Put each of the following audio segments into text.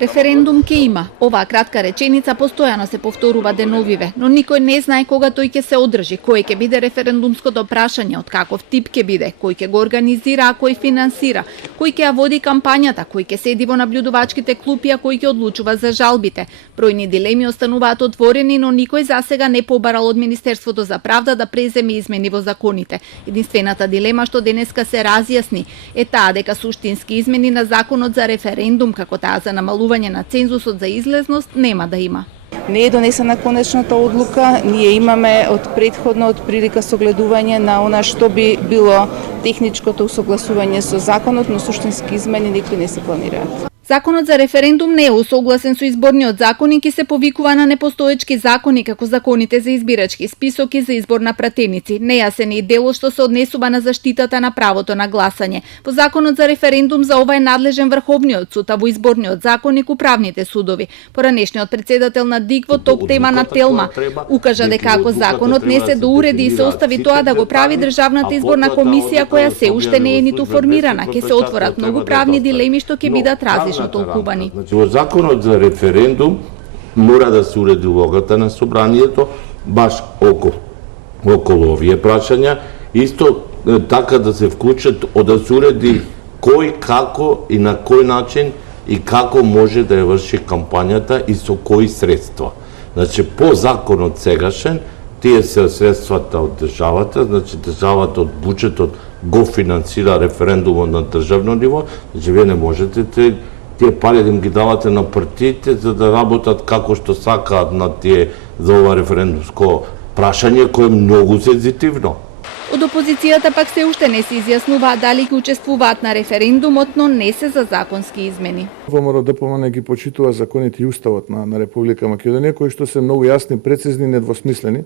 Референдум ке има. Оваа кратка реченица постојано се повторува деновиве, но никој не знае кога тој ќе се одржи, кој ќе биде референдумското прашање, од каков тип ќе биде, кој ќе го организира, а кој финансира, кој ќе ја води кампањата, кој ќе седи во наблюдувачките клупи, а кој ќе одлучува за жалбите. Бројни дилеми остануваат отворени, но никој засега не побарал од Министерството за правда да преземе измени во законите. Единствената дилема што денеска се разјасни е таа дека суштински измени на законот за референдум, како таа за намалување на цензусот за излезност, нема да има. Не е донесена конечната одлука, ние имаме од претходно од прилика согледување на она што би било техничкото усогласување со законот, но суштински измени никои не се планираат. Законот за референдум не е усогласен со изборниот закон и ќе се повикува на непостоечки закони како законите за избирачки список и за избор на пратеници. Нејасен е и делот што се однесува на заштитата на правото на гласање. Во законот за референдум за ова е надлежен Врховниот суд, а во изборниот законник управните судови. Поранешниот председател на ДИК во топ тема на Телма укажа дека ако законот не се доуреди и се остави тоа да го прави Државната изборна комисија, која се уште не е ниту формирана, ќе се отворат многу правни дилеми што ќе бидат различни толкувани. Значи, во законот за референдум мора да се уреди улогата на собранието баш околу овие прашања, исто така да се вклучат да се уреди кој, како и на кој начин и како може да ја врши кампањата и со кои средства. Значи, по законот сегашен, тие се средствата од државата, значи државата од буџетот го финансира референдумот на државно ниво, значи вие не можете тие пари да им ги давате на партиите за да работат како што сакаат на тие за ова референдумско прашање кое е многу сензитивно. Од опозицијата пак се уште не се изјаснуваат дали ќе учествуваат на референдумот, но не се за законски измени. ВМРО-ДПМН ги почитува законите и уставот на Република Македонија, кои што се многу јасни, прецизни, недвосмислени.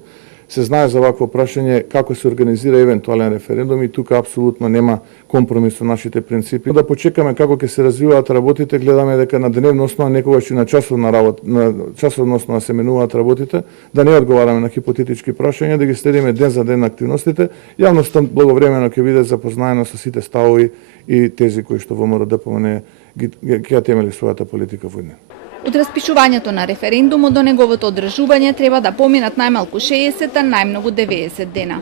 Се знае за вакво прашање како се организира евентуален референдум и тука апсолутно нема компромис со нашите принципи. Да почекаме како ќе се развиваат работите, гледаме дека на деневна основа, некогаш и на часовна основа се менуваат работите, да не одговараме на хипотетички прашања, да ги следиме ден за ден активностите. Јавноста благовремено ќе биде запознаена со сите ставови и тези кои што ВМРО-ДПМН ќе темели својата политика во ден. Од распишувањето на референдумот до неговото одржување треба да поминат најмалку 60, а најмногу 90 дена.